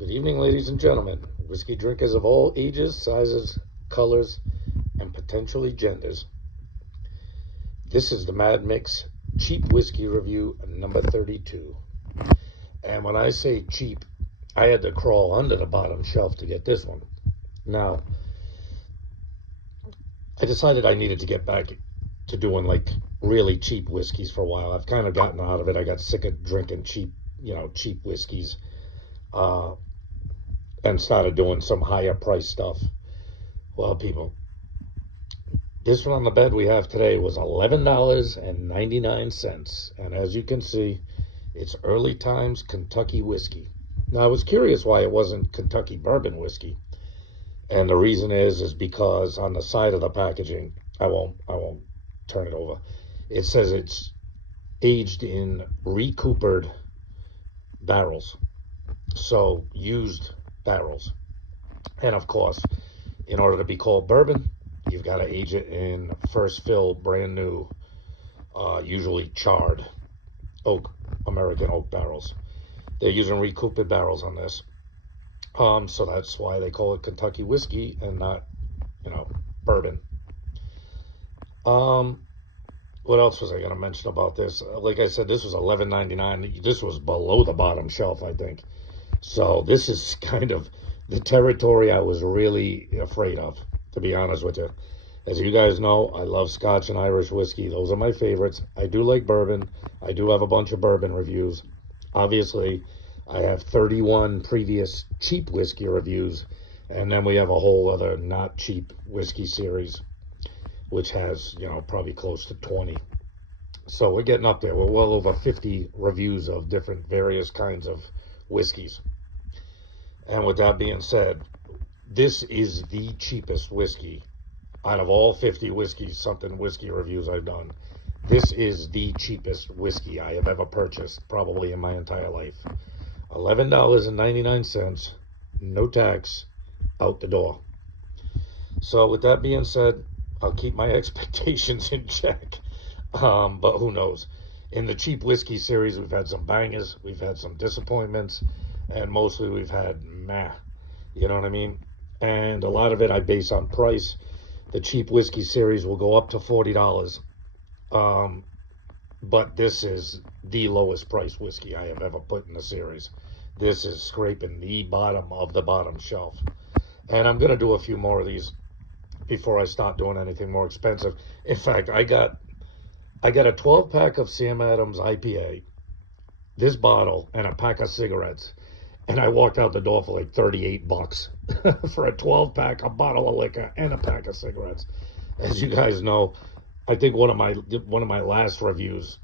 Good evening, ladies and gentlemen, whiskey drinkers of all ages, sizes, colors, and potentially genders. This is the Mad Mix Cheap Whiskey Review number 32. And when I say cheap, I had to crawl under the bottom shelf to get this one. Now, I decided I needed to get back to doing like really cheap whiskeys for a while. I've kind of gotten out of it. I got sick of drinking cheap whiskeys. Uh, and started doing some higher price stuff. Well, people, this one on the bed we have today was $11.99. And as you can see, it's early times Kentucky whiskey. Now, I was curious why it wasn't Kentucky bourbon whiskey. And the reason is because on the side of the packaging, I won't turn it over. It says it's aged in recoopered barrels. So used barrels. And of course, in order to be called bourbon, you've got to age it in first fill, brand new, usually charred American oak barrels. They're using recoopered barrels on this. So that's why they call it Kentucky whiskey and not, bourbon. What else was I going to mention about this? Like I said, this was $11.99. This was below the bottom shelf, I think. So this is kind of the territory I was really afraid of, to be honest with you. As you guys know, I love Scotch and Irish whiskey. Those are my favorites. I do like bourbon. I do have a bunch of bourbon reviews. Obviously, I have 31 previous cheap whiskey reviews, and then we have a whole other not cheap whiskey series, which has, probably close to 20. So we're getting up there. We're well over 50 reviews of different various kinds of whiskeys. And with that being said, this is the cheapest whiskey out of all 50 whiskey reviews I've done. This is the cheapest whiskey I have ever purchased, probably in my entire life. $11.99, no tax, out the door. So with that being said, I'll keep my expectations in check. But who knows? In the cheap whiskey series, we've had some bangers, we've had some disappointments, and mostly we've had meh. You know what I mean? And a lot of it I base on price. The cheap whiskey series will go up to $40. But this is the lowest price whiskey I have ever put in the series. This is scraping the bottom of the bottom shelf. And I'm going to do a few more of these before I start doing anything more expensive. In fact, I got a 12 pack of Sam Adams IPA, this bottle, and a pack of cigarettes. And I walked out the door for like $38 for a 12 pack, a bottle of liquor, and a pack of cigarettes. As you guys know, I think one of my last reviews,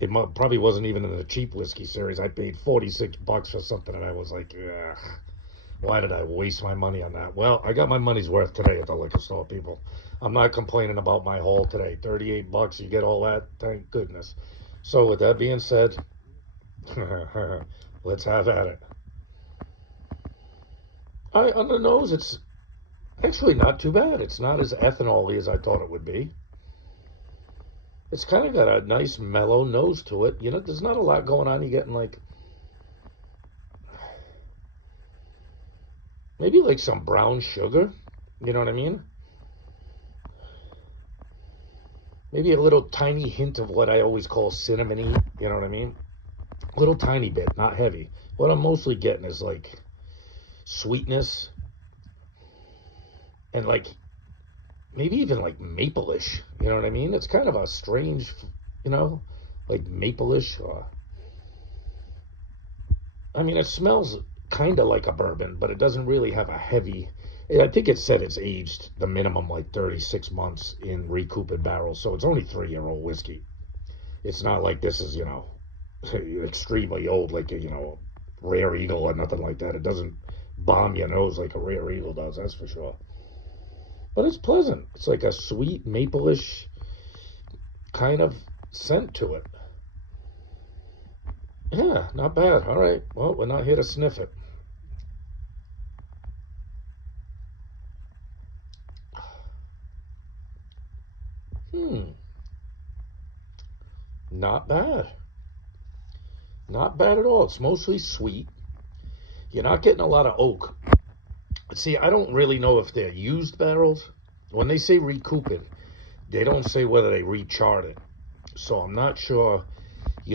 probably wasn't even in the cheap whiskey series. I paid $46 for something, and I was like, ugh, why did I waste my money on that? Well, I got my money's worth today at the liquor store, people. I'm not complaining about my haul today. $38, you get all that, thank goodness. So with that being said, let's have at it. On the nose, it's actually not too bad. It's not as ethanol-y as I thought it would be. It's kind of got a nice mellow nose to it. There's not a lot going on. You're getting like maybe like some brown sugar. You know what I mean? Maybe a little tiny hint of what I always call cinnamony. You know what I mean? A little tiny bit, not heavy. What I'm mostly getting is like sweetness and like maybe even like maple-ish. You know what I mean? It's kind of a strange, like maple-ish. It smells kind of like a bourbon, but it doesn't really have a heavy. I think it said it's aged the minimum like 36 months in recoopered barrels, so it's only 3-year-old whiskey. It's not like this is, extremely old, like a Rare Eagle or nothing like that. It doesn't bomb your nose like a Rare Eagle does, that's for sure. But it's pleasant. It's like a sweet maple-ish kind of scent to it. Yeah, not bad. All right. Well, we're not here to sniff it. Not bad. Not bad at all. It's mostly sweet. You're not getting a lot of oak. See, I don't really know if they're used barrels. When they say recouped, they don't say whether they recharred it. So I'm not sure,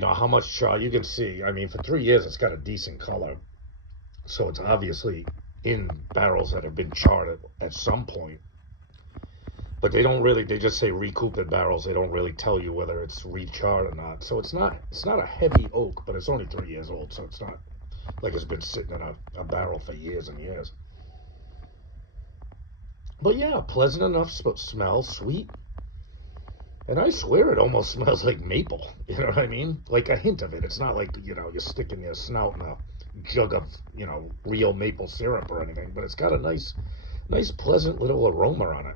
how much char. You can see, I mean, for 3 years, it's got a decent color. So it's obviously in barrels that have been charred at some point. But they just say recouped barrels. They don't really tell you whether it's recharred or not. So it's not a heavy oak, but it's only 3 years old. So it's not like it's been sitting in a barrel for years and years. But yeah, pleasant enough smell, sweet. And I swear it almost smells like maple. You know what I mean? Like a hint of it. It's not like, you're sticking your snout in a jug of, real maple syrup or anything. But it's got a nice, pleasant little aroma on it.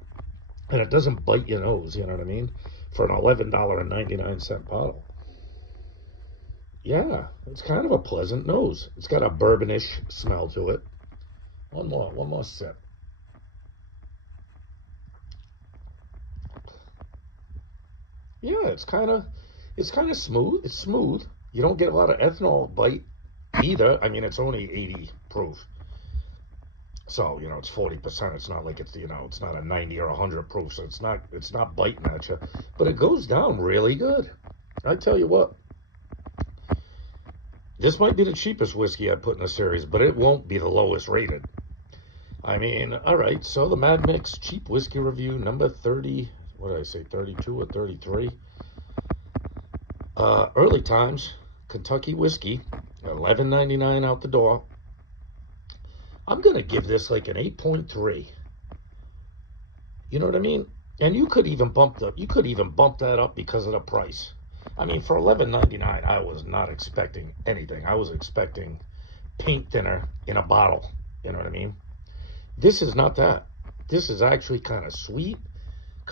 And it doesn't bite your nose, you know what I mean? For an $11.99 bottle. Yeah, it's kind of a pleasant nose. It's got a bourbonish smell to it. One more sip. Yeah, it's kind of smooth. It's smooth. You don't get a lot of ethanol bite either. I mean, it's only 80 proof. So, it's 40%. It's not like it's not a 90 or 100 proof. So it's not biting at you, but it goes down really good. I tell you what, this might be the cheapest whiskey I put in the series, but it won't be the lowest rated. I mean, all right, so the Mad Mix cheap whiskey review number 30, what did I say, 32 or 33? Early times, Kentucky whiskey, $11.99 out the door. I'm going to give this like an 8.3. You know what I mean? And you could even bump that up because of the price. I mean, for $11.99, I was not expecting anything. I was expecting paint thinner in a bottle. You know what I mean? This is not that. This is actually kind of sweet.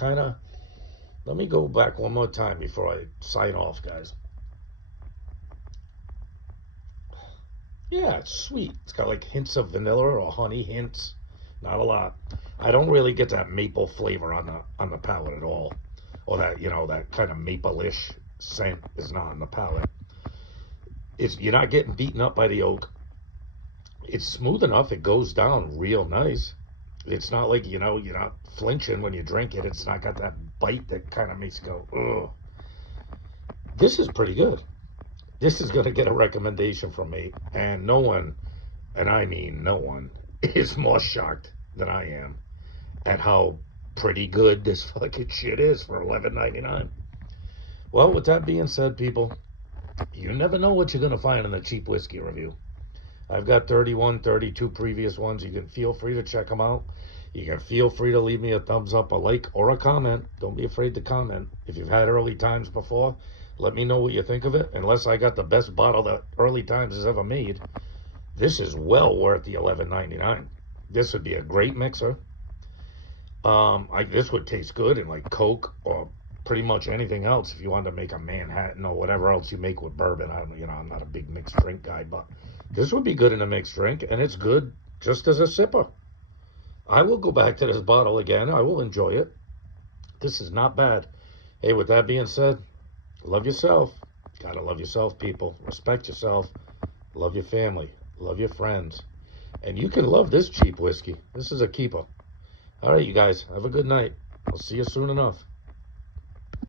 Let me go back one more time before I sign off, guys. Yeah, it's sweet. It's got like hints of vanilla or honey hints. Not a lot. I don't really get that maple flavor on the palate at all. Or that kind of maple-ish scent is not on the palate. You're not getting beaten up by the oak. It's smooth enough. It goes down real nice. It's not like, you're not flinching when you drink it. It's not got that bite that kind of makes you go, ugh. This is pretty good. This is going to get a recommendation from me. And no one, and I mean no one, is more shocked than I am at how pretty good this fucking shit is for $11.99. Well, with that being said, people, you never know what you're going to find in a cheap whiskey review. I've got 31, 32 previous ones. You can feel free to check them out. You can feel free to leave me a thumbs up, a like, or a comment. Don't be afraid to comment. If you've had Early Times before, let me know what you think of it. Unless I got the best bottle that Early Times has ever made, this is well worth the $11.99. This would be a great mixer. This would taste good in like Coke or pretty much anything else. If you wanted to make a Manhattan or whatever else you make with bourbon, I'm not a big mixed drink guy, but this would be good in a mixed drink, and it's good just as a sipper. I will go back to this bottle again. I will enjoy it. This is not bad. Hey, with that being said, love yourself. Gotta love yourself, people. Respect yourself. Love your family. Love your friends. And you can love this cheap whiskey. This is a keeper. All right, you guys. Have a good night. I'll see you soon enough.